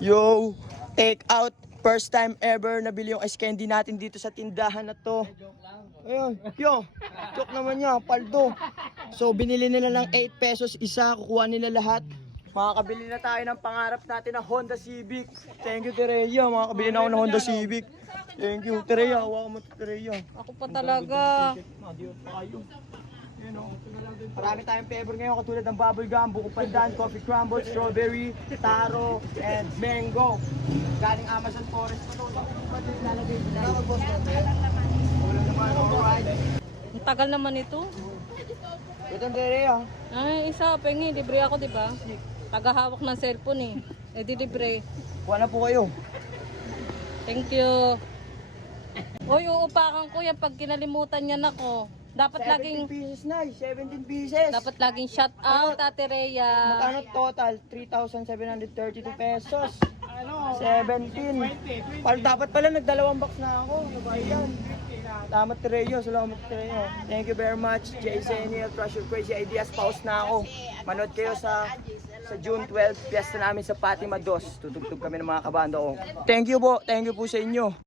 Yo, take out. First time ever nabili yung ice candy natin dito sa tindahan na to. Ayun, yo, joke naman niya, paldo. So binili nila ng 8 pesos isa, kukuha nila lahat. Makakabili na tayo ng pangarap natin na Honda Civic. Thank you, Tereya. Makakabili na ako ng Honda Civic. Thank you, Tereya. Hawakan mo ito, Tereya. Ako pa talaga. Madiyot pa kayo. Yun o. Marami tayong flavor ngayon katulad ng bubble gum, buko pandan, coffee crumble, strawberry, taro, and mango. Galing Amazon Forest pa ito. Ang tagal naman ito. Ito ang Tereya. Ay, isa, pengi. Libre ako, di ba? Tagahawak ng cellphone eh. Eh, di libre. Kuha na po kayo. Thank you. Uy, uupakan ko yan pag kinalimutan niyan ako. Dapat 17 laging pieces na, 17 pieces. dapat laging shout out, Ate Rhea. Magkano total? 3,732 pesos. 17. Dapat pala nagdalawang box na ako. Ano ba yan? Salamat Tereyo. Salamat Tereyo. Thank you very much. Jason, Crush Your Crazy Ideas. Pause na ako. Manood kayo sa June 12. Piyesta namin sa Fatima Dos. Tutugtog kami ng mga kabanda ko. Thank you po. Thank you po sa inyo.